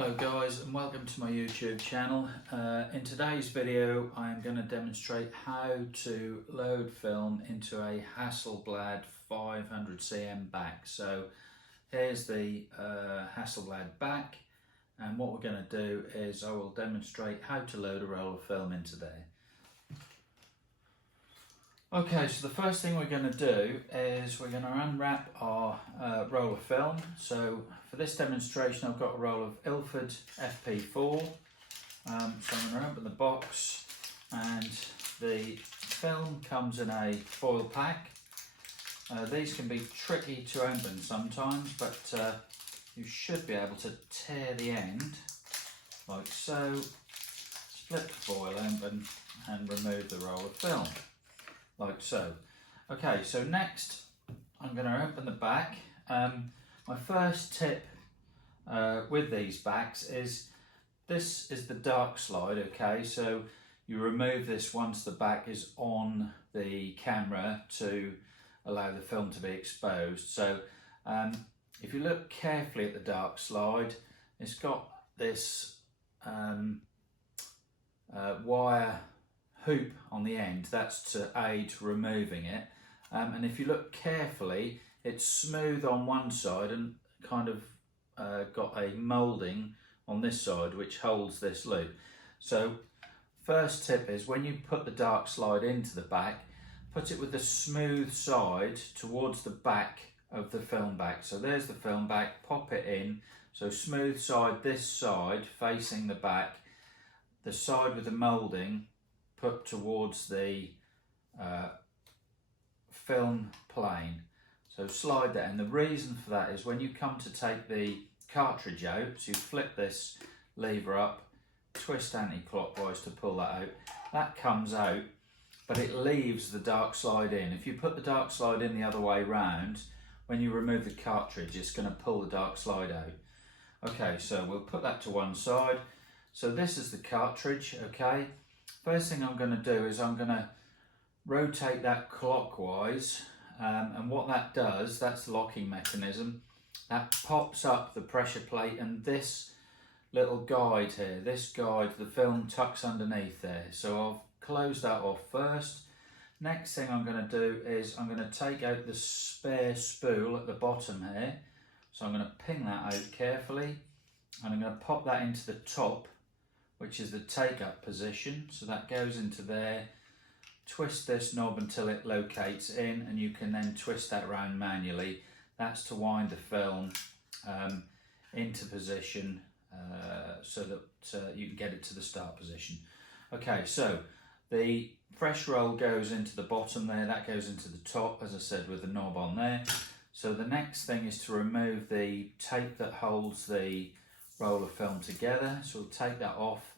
Hello guys and welcome to my YouTube channel. In today's video I'm going to demonstrate how to load film into a Hasselblad 500cm back. So here's the Hasselblad back, and what we're going to do is I will demonstrate how to load a roll of film into there. Okay, so the first thing we're going to do is we're going to unwrap our roll of film. So for this demonstration I've got a roll of Ilford FP4. So I'm going to open the box, and the film comes in a foil pack. These can be tricky to open sometimes, but you should be able to tear the end like so, split the foil open and remove the roll of film. Like so. Okay, so next I'm going to open the back. My first tip with these backs is this is the dark slide, okay? So you remove this once the back is on the camera to allow the film to be exposed. So if you look carefully at the dark slide, it's got this wire hoop on the end. That's to aid removing it, and if you look carefully, it's smooth on one side and kind of got a moulding on this side which holds this loop. So first tip is when you put the dark slide into the back, put it with the smooth side towards the back of the film back. So there's the film back, pop it in, so smooth side this side facing the back, the side with the moulding put towards the film plane. So slide that in. The reason for that is when you come to take the cartridge out, so you flip this lever up, twist anti-clockwise to pull that out, that comes out, but it leaves the dark slide in. If you put the dark slide in the other way round, when you remove the cartridge, it's going to pull the dark slide out. Okay, so we'll put that to one side. So this is the cartridge, okay? First thing I'm going to do is I'm going to rotate that clockwise, and what that does, that's the locking mechanism, that pops up the pressure plate, and this little guide here, this guide, the film tucks underneath there. So I'll close that off first. Next thing I'm going to do is I'm going to take out the spare spool at the bottom here. So I'm going to ping that out carefully, and I'm going to pop that into the top, which is the take-up position. So that goes into there. Twist this knob until it locates in, and you can then twist that round manually. That's to wind the film into position so that you can get it to the start position. Okay, so the fresh roll goes into the bottom there, that goes into the top, as I said, with the knob on there. So the next thing is to remove the tape that holds the roll of film together. So we'll take that off.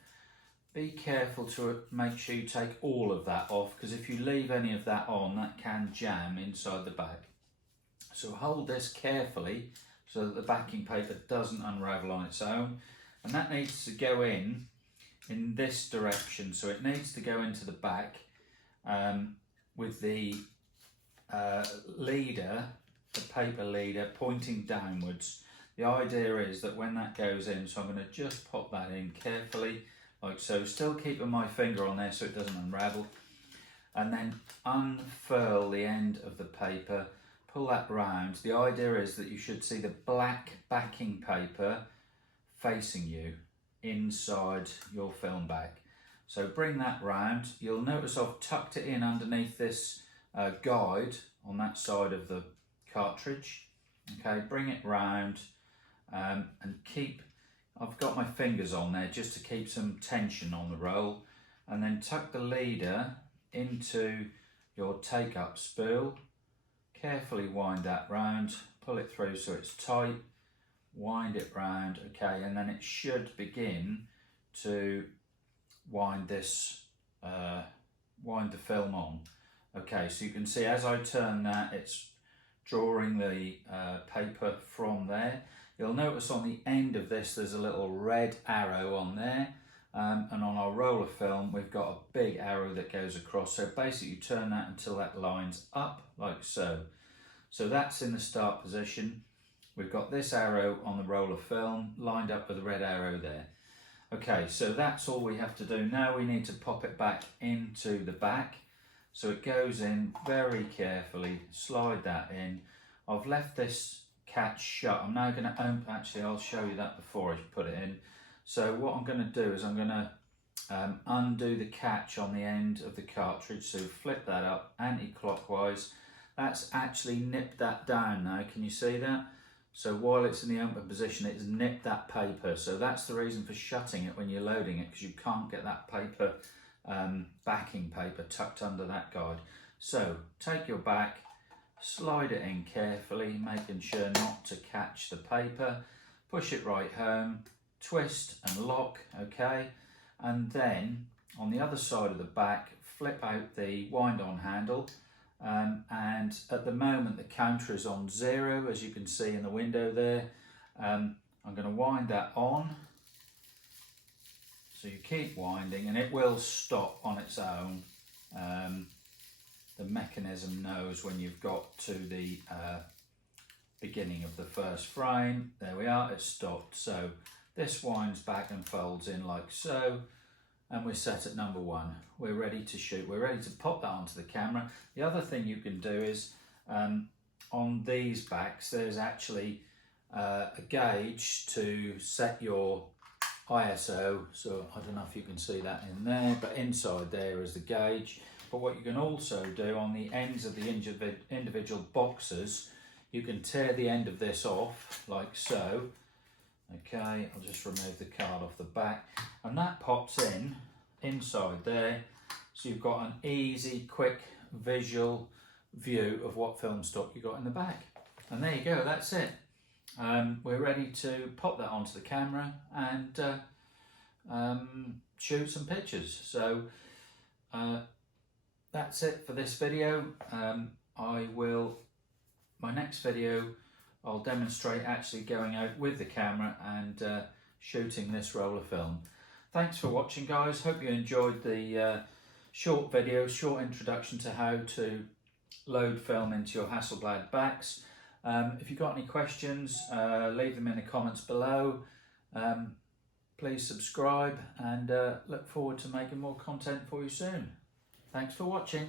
Be careful to make sure you take all of that off, because if you leave any of that on, that can jam inside the back. So hold this carefully so that the backing paper doesn't unravel on its own, and that needs to go in this direction. So it needs to go into the back with the leader, the paper leader, pointing downwards. The idea is that when that goes in, so I'm going to just pop that in carefully, like so, still keeping my finger on there so it doesn't unravel, and then unfurl the end of the paper, pull that round. The idea is that you should see the black backing paper facing you inside your film bag. So bring that round. You'll notice I've tucked it in underneath this guide on that side of the cartridge. Okay, bring it round. And keep, I've got my fingers on there just to keep some tension on the roll, and then tuck the leader into your take-up spool, carefully wind that round, pull it through so it's tight, wind it round, okay, and then it should begin to wind this, wind the film on. Okay, so you can see as I turn that, it's drawing the paper from there. You'll notice on the end of this there's a little red arrow on there, and on our roll of film we've got a big arrow that goes across. So basically you turn that until that lines up like so. So that's in the start position. we've got this arrow on the roll of film lined up with the red arrow there. Okay, so that's all we have to do. Now we need to pop it back into the back. So it goes in very carefully, slide that in. I've left this catch shut. I'm now going to open, actually I'll show you that before I put it in. So what I'm going to do is I'm going to undo the catch on the end of the cartridge. So flip that up anti-clockwise. That's actually nipped that down now, can you see that? So while it's in the open position, it's nipped that paper. So that's the reason for shutting it when you're loading it, because you can't get that paper, backing paper tucked under that guide. So take your back, slide it in carefully, making sure not to catch the paper, push it right home, twist and lock, okay? And then on the other side of the back, flip out the wind on handle. And at the moment the counter is on 0, as you can see in the window there. I'm going to wind that on. So you keep winding and it will stop on its own. The mechanism knows when you've got to the beginning of the first frame. There we are, it's stopped. So this winds back and folds in like so. And we're set at number 1. We're ready to shoot. We're ready to pop that onto the camera. The other thing you can do is on these backs, there's actually a gauge to set your ISO. So I don't know if you can see that in there, but inside there is the gauge. But what you can also do on the ends of the individual boxes, you can tear the end of this off like so. Okay, I'll just remove the card off the back, and that pops in inside there, so you've got an easy, quick visual view of what film stock you got in the back. And there you go, that's it. We're ready to pop that onto the camera and shoot some pictures. So that's it for this video. My next video, I'll demonstrate actually going out with the camera and shooting this roll of film. Thanks for watching, guys. Hope you enjoyed the short video, short introduction to how to load film into your Hasselblad backs. If you've got any questions, leave them in the comments below. Please subscribe and look forward to making more content for you soon. Thanks for watching.